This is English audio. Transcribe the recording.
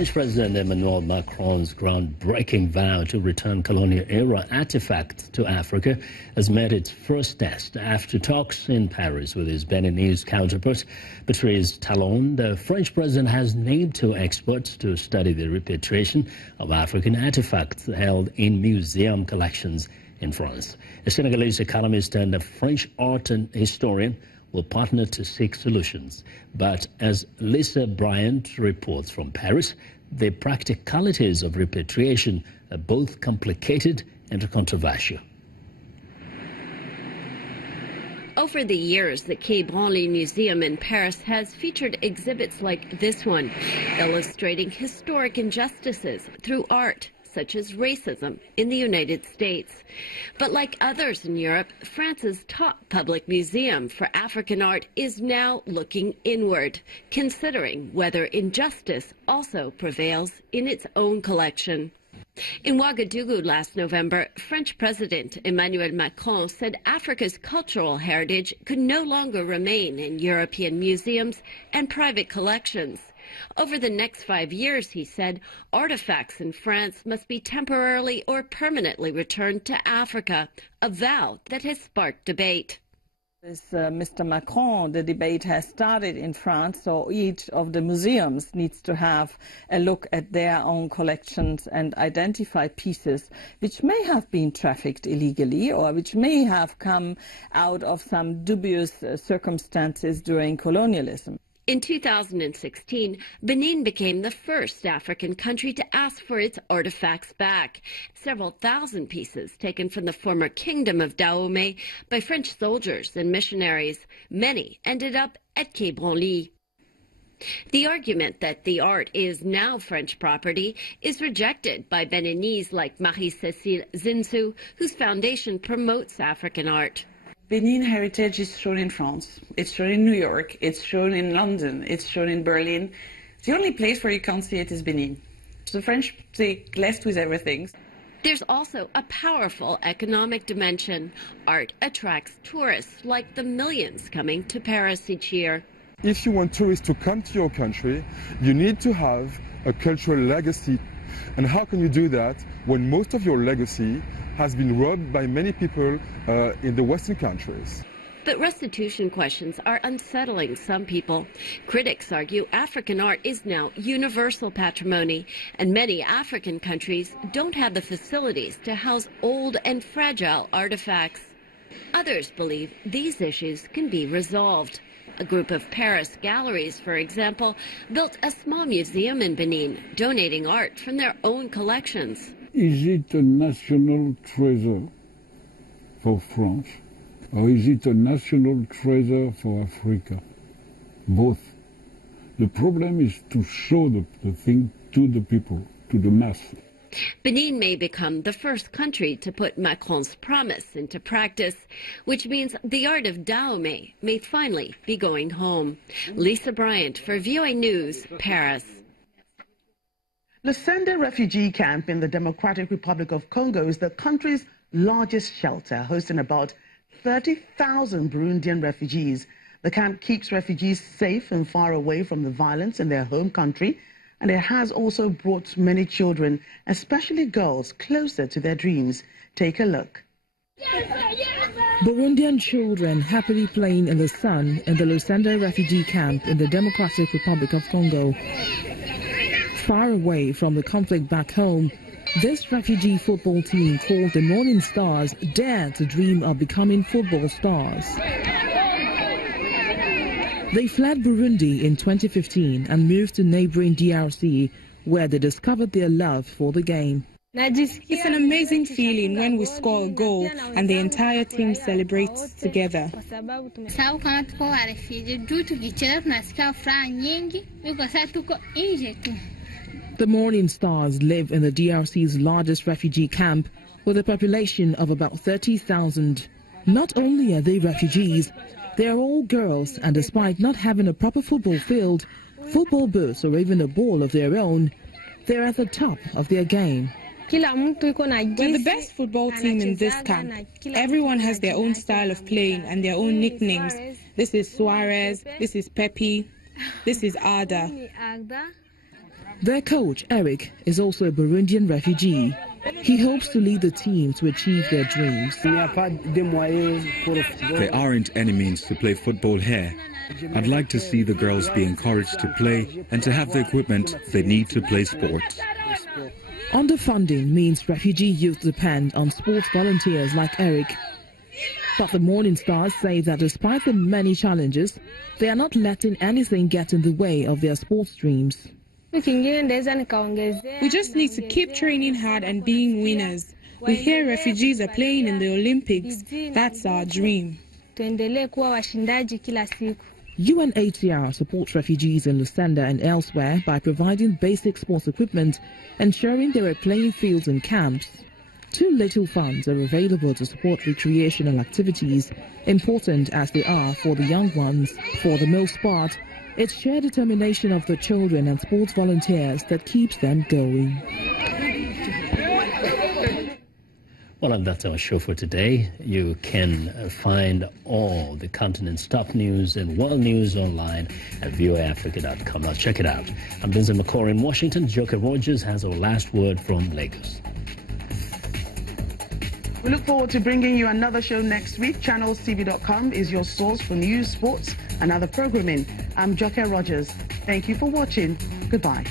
French President Emmanuel Macron's groundbreaking vow to return colonial-era artifacts to Africa has met its first test after talks in Paris with his Beninese counterpart, Patrice Talon. The French president has named 2 experts to study the repatriation of African artifacts held in museum collections in France. A Senegalese economist and a French art and historian will partner to seek solutions. But as Lisa Bryant reports from Paris, the practicalities of repatriation are both complicated and controversial. Over the years, the Quai Branly Museum in Paris has featured exhibits like this one, illustrating historic injustices through art, such as racism in the United States. But like others in Europe, France's top public museum for African art is now looking inward, considering whether injustice also prevails in its own collection. In Ouagadougou last November, French President Emmanuel Macron said Africa's cultural heritage could no longer remain in European museums and private collections. Over the next 5 years, he said, artifacts in France must be temporarily or permanently returned to Africa, a vow that has sparked debate. Mr. Macron, the debate has started in France, so each of the museums needs to have a look at their own collections and identify pieces which may have been trafficked illegally or which may have come out of some dubious circumstances during colonialism. In 2016, Benin became the first African country to ask for its artifacts back. Several thousand pieces taken from the former kingdom of Dahomey by French soldiers and missionaries. Many ended up at Quai Branly. The argument that the art is now French property is rejected by Beninese like Marie-Cécile Zinsou, whose foundation promotes African art. Benin heritage is shown in France, it's shown in New York, it's shown in London, it's shown in Berlin. The only place where you can't see it is Benin. The French take less with everything. There's also a powerful economic dimension. Art attracts tourists like the millions coming to Paris each year. If you want tourists to come to your country, you need to have a cultural legacy. And how can you do that when most of your legacy has been robbed by many people in the Western countries? But restitution questions are unsettling some people. Critics argue African art is now universal patrimony, and many African countries don't have the facilities to house old and fragile artifacts. Others believe these issues can be resolved. A group of Paris galleries, for example, built a small museum in Benin, donating art from their own collections. Is it a national treasure for France, or is it a national treasure for Africa? Both. The problem is to show the thing to the people, to the mass. Benin may become the first country to put Macron's promise into practice, which means the art of Dahomey may finally be going home. Lisa Bryant for VOA News, Paris. Lusenda refugee camp in the Democratic Republic of Congo is the country's largest shelter, hosting about 30,000 Burundian refugees. The camp keeps refugees safe and far away from the violence in their home country, and it has also brought many children, especially girls, closer to their dreams. Take a look. Burundian children happily playing in the sun in the Lusenda refugee camp in the Democratic Republic of Congo. Far away from the conflict back home, this refugee football team called the Morning Stars dare to dream of becoming football stars. They fled Burundi in 2015 and moved to neighboring DRC, where they discovered their love for the game. It's an amazing feeling when we score a goal and the entire team celebrates together. The Morning Stars live in the DRC's largest refugee camp with a population of about 30,000. Not only are they refugees, they are all girls, and despite not having a proper football field, football boots, or even a ball of their own, they're at the top of their game. We're the best football team in this camp. Everyone has their own style of playing and their own nicknames. This is Suarez, this is Pepe, this is Ada. Their coach, Eric, is also a Burundian refugee. He hopes to lead the team to achieve their dreams. There aren't any means to play football here. I'd like to see the girls be encouraged to play and to have the equipment they need to play sports. Underfunding means refugee youth depend on sports volunteers like Eric. But the Morning Stars say that despite the many challenges, they are not letting anything get in the way of their sports dreams. We just need to keep training hard and being winners. We hear refugees are playing in the Olympics. That's our dream. UNHCR supports refugees in Lusenda and elsewhere by providing basic sports equipment, ensuring there are playing fields and camps. Too little funds are available to support recreational activities, important as they are for the young ones. For the most part, it's sheer determination of the children and sports volunteers that keeps them going. Well, and that's our show for today. You can find all the continent's top news and world news online at voaafrica.com. Now check it out. I'm Vincent McCoy in Washington. Joker Rogers has our last word from Lagos. We look forward to bringing you another show next week. ChannelsTV.com is your source for news, sports, and other programming. I'm Joker Rogers. Thank you for watching. Goodbye.